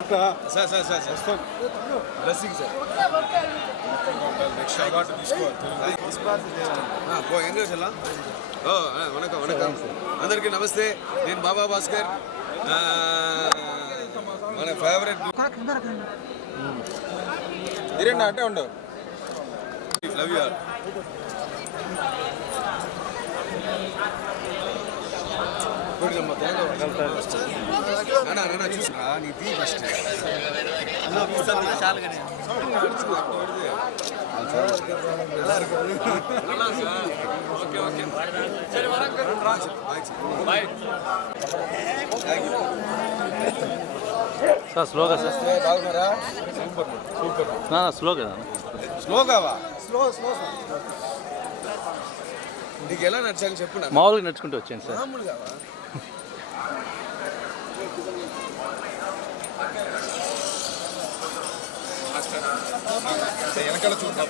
Sir blessing sir next award తీసుకోవాలి వణకం వణకం అందరికీ నమస్తే. నేను బాబా భాస్కర్. మన ఫేవరెట్ తిరండి అంటే ఉండవు. Love you all. చూసా నీ తీ ఫస్ట్ సార్ స్లోగా సార్ బాగున్నారా? Super super. స్లోగా స్లోగావా? స్లో నీకు ఎలా నచ్చాలి చెప్పు. మామూలుగా నడుచుకుంటూ వచ్చాను సార్. మామూలుగావా? వెనకాల చూద్దాం.